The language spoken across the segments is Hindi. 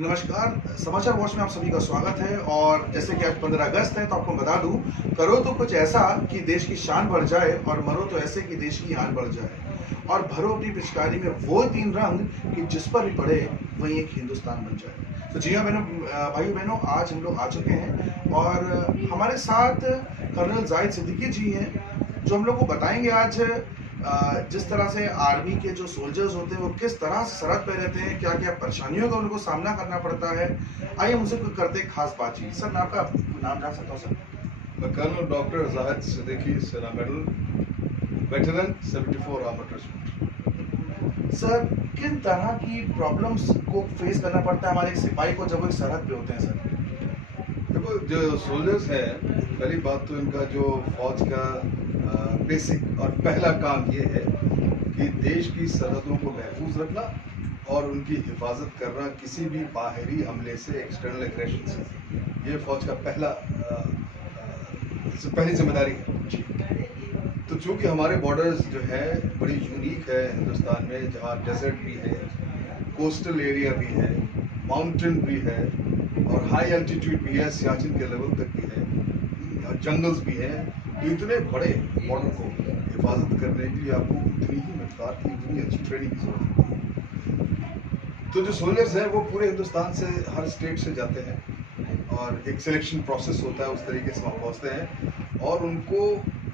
नमस्कार, समाचार वॉच में आप सभी का स्वागत है। और जैसे कि आज 15 अगस्त है तो आपको बता दूं, करो तो कुछ ऐसा कि देश की शान बढ़ जाए और मरो तो ऐसे कि देश की आन बढ़ जाए। और भरो अपनी पिचकारी में वो 3 रंग कि जिस पर भी पड़े वही एक हिंदुस्तान बन जाए। तो जी हाँ बहनों, भाइयों बहनों, आज हम लोग आ चुके हैं और हमारे साथ कर्नल जाहिद सिद्दीकी जी हैं, जो हम लोग को बताएंगे आज जिस तरह से आर्मी के जो सोल्जर्स होते हैं वो किस तरह से सरहद पे रहते हैं, क्या क्या परेशानियों का उनको सामना करना पड़ता है। आइए मुझसे करते हैं खास बातचीत। सर, मैं आपका नाम जान सकता हूँ सर? मैं कर्नल डॉक्टर जाहिद सिद्दीकी, सेना medal, veteran 74 armoured regiment. Sir, किन तरह की प्रॉब्लम्स को फेस करना पड़ता है हमारे एक सिपाही को जब वो एक सरहद पे होते हैं सर? देखो, जो सोल्जर्स हैं, पहली बात तो इनका जो फौज का बेसिक और पहला काम ये है कि देश की सरहदों को महफूज रखना और उनकी हिफाजत करना किसी भी बाहरी हमले से, एक्सटर्नल एग्रेशन से। ये फौज का पहली जिम्मेदारी है। तो चूंकि हमारे बॉर्डर्स जो है बड़ी यूनिक है हिंदुस्तान में, जहाँ डेजर्ट भी है, कोस्टल एरिया भी है, माउंटेन भी है और हाई एल्टीट्यूड भी है, सियाचिन के लेवल तक भी है, और जंगल्स भी हैं। तो इतने बड़े बॉर्डर को हिफाजत करने के लिए आपको उतनी ही मिकदार की, उतनी अच्छी ट्रेनिंग की जरूरत होती है। तो जो सोल्जर्स हैं वो पूरे हिंदुस्तान से, हर स्टेट से जाते हैं और एक सिलेक्शन प्रोसेस होता है, उस तरीके से वहाँ पहुँचते हैं और उनको,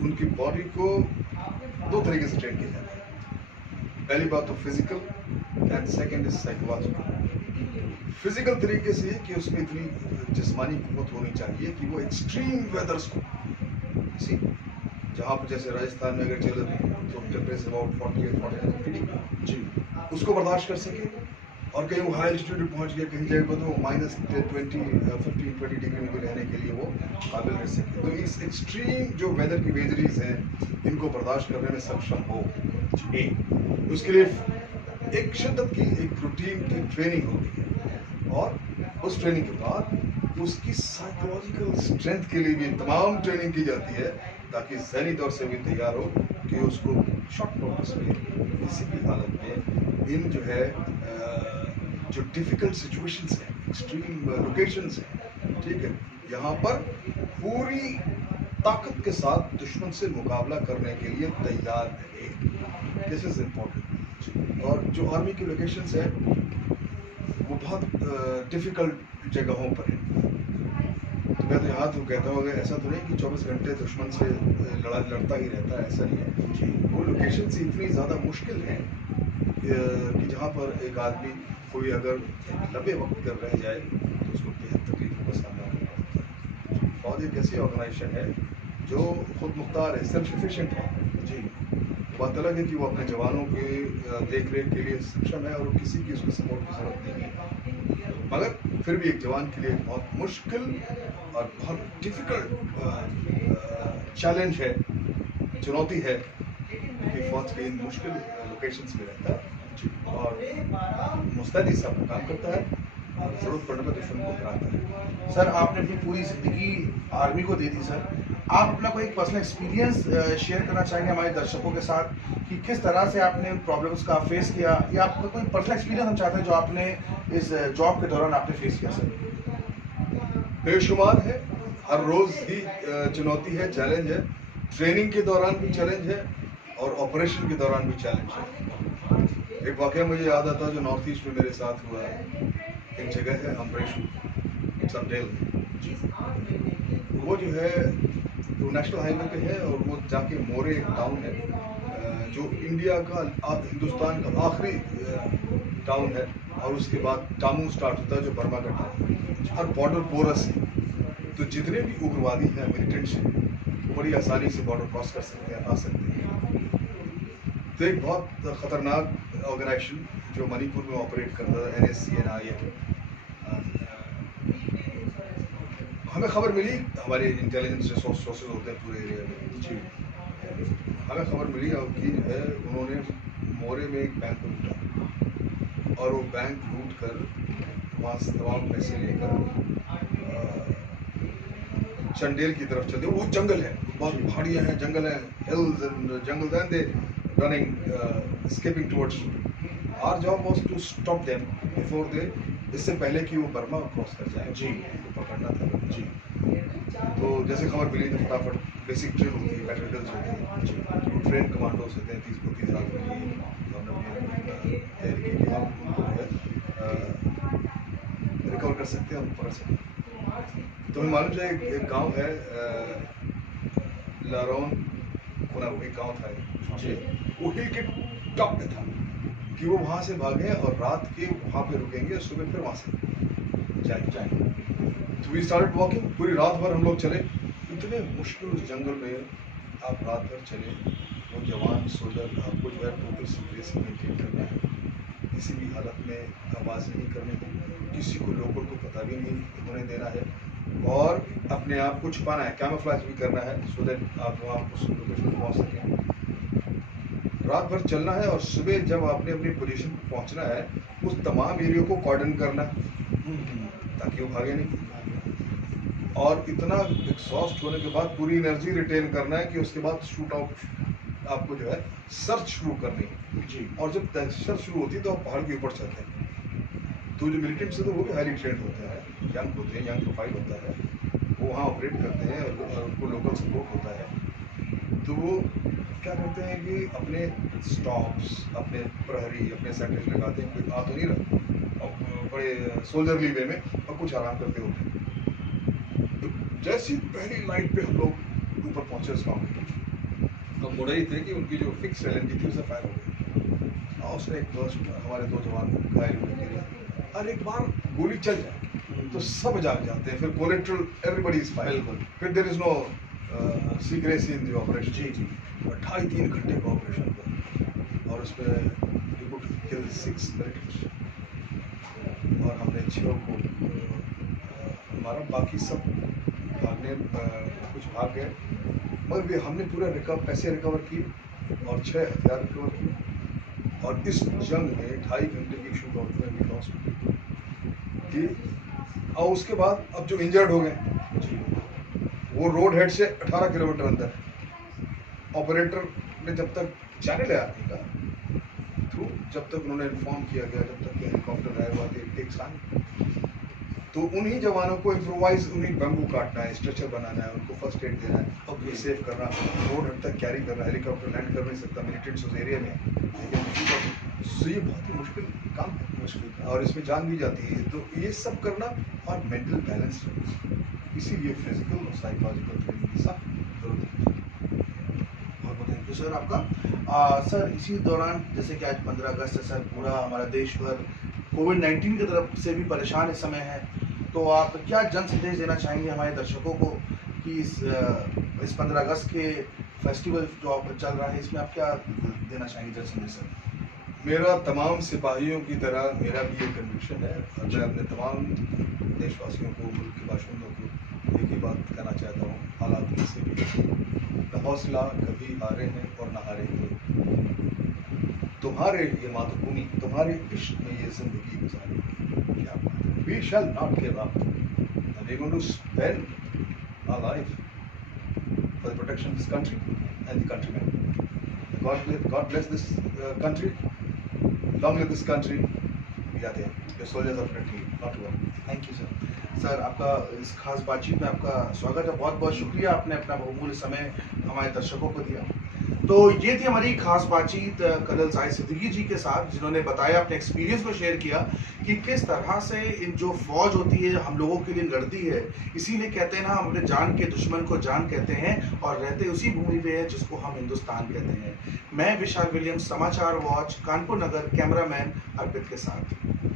उनकी बॉडी को 2 तरीके से ट्रेन किया जाता है। पहली बात तो physical and second is psychological. Physical तरीके से कि उसमें इतनी जिस्मानी कुव्वत होनी चाहिए कि वो एक्सट्रीम वेदर्स को, किसी जहाँ पर जैसे राजस्थान में अगर चले तो टेम्परेचर अबाउट 48-49 डिग्री जी, उसको बर्दाश्त कर सके। और कहीं वो हाई एल्टीट्यूड पे पहुंच गया, कहीं जगह पर तो -15-20 डिग्री में भी रहने के लिए वो काबिल रह सके। तो इस एक्सट्रीम जो वेदर की वेजरीज हैं, इनको बर्दाश्त करने में सक्षम हो, उसके लिए एक शिद्दत की, एक रूटीन की ट्रेनिंग होती है और उस ट्रेनिंग के बाद उसकी साइकोलॉजिकल स्ट्रेंथ के लिए भी तमाम ट्रेनिंग की जाती है, ताकि ज़हनी तौर से भी तैयार हो कि उसको शॉर्ट नोटिस में किसी भी हालत में इन जो है जो डिफ़िकल्ट सिचुएशंस हैं, एक्सट्रीम लोकेशंस हैं, ठीक है, यहाँ पर पूरी ताकत के साथ दुश्मन से मुकाबला करने के लिए तैयार रहे। This is important. और जो आर्मी की लोकेशंस हैं वो बहुत डिफ़िकल्ट जगहों पर हैं। तो मैं तो यहाँ तो कहता हूँ, अगर ऐसा तो नहीं कि 24 घंटे दुश्मन से लड़ता ही रहता है, ऐसा नहीं है। वो लोकेशंस इतनी ज़्यादा मुश्किल हैं कि जहाँ पर एक आदमी कोई अगर लंबे वक्त कर रह जाए तो उसको बेहद तकलीफों का सामना करना पड़ता है। फौज एक ऐसी ऑर्गेनाइजेशन है जो खुद मुख्तार है, सेल्फ सफिशिएंट है जी। बात अलग है कि वो अपने जवानों के देख रेख के लिए सक्षम है और किसी की उसको सपोर्ट की जरूरत नहीं है, मगर फिर भी एक जवान के लिए बहुत मुश्किल और बहुत डिफ़िकल्ट चैलेंज है, चुनौती है कि फौज के इन मुश्किल लोकेशंस में रहता है और मुस्तैदी से अपना काम करता है और जरूरत पड़ने पर दुश्मन को हराता है। सर, आपने अपनी पूरी जिंदगी आर्मी को दे दी सर। आप अपना कोई पर्सनल एक्सपीरियंस शेयर करना चाहेंगे हमारे दर्शकों के साथ कि किस तरह से आपने प्रॉब्लम्स का फेस किया, या आपका कोई पर्सनल एक्सपीरियंस हम चाहते हैं जो आपने इस जॉब के दौरान आपने फेस किया सर? बेशुमार है, हर रोज ही चुनौती है, चैलेंज है। ट्रेनिंग के दौरान भी चैलेंज है और ऑपरेशन के दौरान भी चैलेंज है। एक वाकया मुझे याद आता जो नॉर्थ ईस्ट में मेरे साथ हुआ है। एक जगह है अम्बरेशु, समडेल, वो जो है वो नेशनल हाईवे पे है और वो जाके मोरे एक टाउन है जो इंडिया का, हिंदुस्तान का आखिरी टाउन है, और उसके बाद टामू स्टार्ट होता है जो बर्मा का टाउन, और बॉर्डर पोरस है। तो जितने भी उग्रवादी हैं, मिलिटेंट्स हैं, बड़ी आसानी से बॉर्डर क्रॉस कर सकते हैं, आ सकते हैं। तो एक बहुत ख़तरनाक ऑर्गेनाइजेशन जो मणिपुर में ऑपरेट करता था, NSCNI, हमें खबर मिली, हमारे इंटेलिजेंस सोर्सेज होते हैं पूरे एरिया में जी, हमें खबर मिली कि जो है उन्होंने मोरे में एक बैंक को लूटा और वो बैंक लूट कर वहाँ से तमाम पैसे लेकर चंडेल की तरफ चलते। वो जंगल है, बहुत पहाड़ियाँ हैं, जंगल है, hills and jungles, and they running, escaping towards. Our job was to stop them before they इससे पहले कि वो बर्मा क्रॉस कर जाए जी। उनको पकड़ना था जी। तो जैसे खबर मिली तो फटाफट बेसिक ड्रिल होती है, बैटल्स होती है, जो ट्रेन कमांडोज होते हैं 30-32 साल के लिए, तो हमने अपनी तैयारी की कि हम उनको जो है रिकवर कर सकते हैं और पकड़ सकते हैं। तो हमें मालूम है एक गांव है लारौन कोना एक गांव था जी, वो हिल के टॉप पे था कि वो वहां से भागे और रात के वहां पे रुकेंगे और सुबह फिर वहां से जाएंगे। तो वी स्टार्टेड वॉकिंग, पूरी रात भर हम लोग चले, इतने मुश्किल उस जंगल में आप रात भर चले, वो जवान सोल्जर आपको जो है टोटल सीक्रेसी मेंटेन करना है, किसी भी हालत में आवाज़ नहीं करनी है, किसी को लोगों को पता भी नहीं होने देना है, और अपने आप को छुपाना है, कैमोफ्लेज भी करना है सो दैट आप वहाँ उस लोकेशन पर पहुँच सकें। रात भर चलना है और सुबह जब आपने अपनी पोजीशन पर पहुँचना है उस तमाम एरिया को कॉर्डन करना है ताकि वो भागे नहीं, और इतना एग्जॉस्ट होने के बाद पूरी एनर्जी रिटेन करना है कि उसके बाद शूट आउट आपको जो है सर्च शुरू करनी है जी। और जब सर्च शुरू होती है तो आप पहाड़ के ऊपर चलते हैं। तो जो मिलिटेंट्स है तो वो भी हाईली ट्रेंड होते हैं, यंग होते हैं, यंग प्रोफाइल होता है, वो वहाँ ऑपरेट करते हैं और उनको लोकल सपोर्ट होता है। तो वो क्या करते हैं कि अपने स्टॉप्स, अपने प्रहरी, अपने सेंटर्स लगाते हैं, कोई आ तो नहीं रहा, और बड़े सोल्जरली वे में, और कुछ आराम करते होते हैं। तो जैसी पहली लाइट पे हम लोग ऊपर पहुंचे उस गाँव के, अब मुड़े ही थे कि उनकी जो फिक्स एलएमजी थी उसे फायर हो गई, और उसने एक बर्स्ट, हमारे 2 जवान घायल हुए गिरे, और एक बार गोली चल जाए तो सब जाग जाते हैं, फिर कोलेट्रल एवरीबडी इज फायर, फिर there is no secrecy in the operation. जी जी। 2.5-3 घंटे का ऑपरेशन था, और उसमें वी कुड किल 6 मिलिटेंट्स, और हमने 6 को मारा, बाकी सब भागने कुछ भाग गए, मगर भी हमने पूरा पैसे रिकवर किए और 6 हथियार रिकवर किए, और इस जंग में 2.5 घंटे की शूट आउट में वी लॉस्ट कि, और उसके बाद अब जो इंजर्ड हो गए वो रोड हेड से 18 किलोमीटर अंदर, ऑपरेटर ने जब तक चैनल है आर्मी का थ्रू, जब तक उन्होंने इन्फॉर्म किया गया, जब तक हेलीकॉप्टर आया हुआ थे, टेक्स टाइम, तो उन्हीं जवानों को इम्प्रोवाइज, उन्हीं बम्बू काटना है, स्ट्रेचर बनाना है, उनको फर्स्ट एड देना है, Okay. सेव करना, रोड हेड तक कैरी करना, हेलीकॉप्टर लैंड कर नहीं सकता मिलिटेंट्स उस एरिया में, लेकिन सो ये बहुत ही मुश्किल काम है, मुश्किल, और इसमें जान भी जाती है। तो ये सब करना और मेंटल बैलेंस रखना, इसीलिए फिजिकल और साइकोलॉजिकल ट्रेनिंग की सब जरूरत है। बहुत बहुत थैंक यू सर आपका। सर इसी दौरान जैसे कि आज 15 अगस्त है सर, पूरा हमारा देश भर कोविड-19 की तरफ से भी परेशान इस समय है, तो आप क्या जन संदेश देना चाहेंगे हमारे दर्शकों को कि इस 15 अगस्त के फेस्टिवल जो आप चल रहा है इसमें आप क्या देना चाहेंगे जन संदेश सर? मेरा तमाम सिपाहियों की तरह मेरा भी ये कन्विक्शन है, और मैं अपने तमाम देशवासियों को, मुल्क के बाशिंदों को एक ही बात कहना चाहता हूँ, हालात कैसे भी, हौसला कभी हारे हैं और न हारेंगे, तुम्हारे ये मातृभूमि, तुम्हारे इश्क में ये जिंदगी गुजारेंगे, क्या बात है, we shall not give up, and we're going to spend our life for the protection of this country and the countrymen. God bless this country. Long live this country. We are there. Your soldiers are ready, not to worry. Thank you sir. Sir आपका इस खास बातचीत में आपका स्वागत है, बहुत बहुत शुक्रिया, आपने अपना बहुमूल्य समय हमारे दर्शकों को दिया। तो ये थी हमारी खास बातचीत कर्नल जाहिद सिद्दीकी जी के साथ, जिन्होंने बताया, अपने एक्सपीरियंस को शेयर किया कि किस तरह से इन जो फौज होती है हम लोगों के लिए लड़ती है, इसीलिए कहते हैं ना, हम अपने जान के दुश्मन को जान कहते हैं और रहते उसी भूमि पे है जिसको हम हिंदुस्तान कहते हैं। मैं विशाल विलियम्स, समाचार वॉच, कानपुर नगर, कैमरामैन अर्पित के साथ।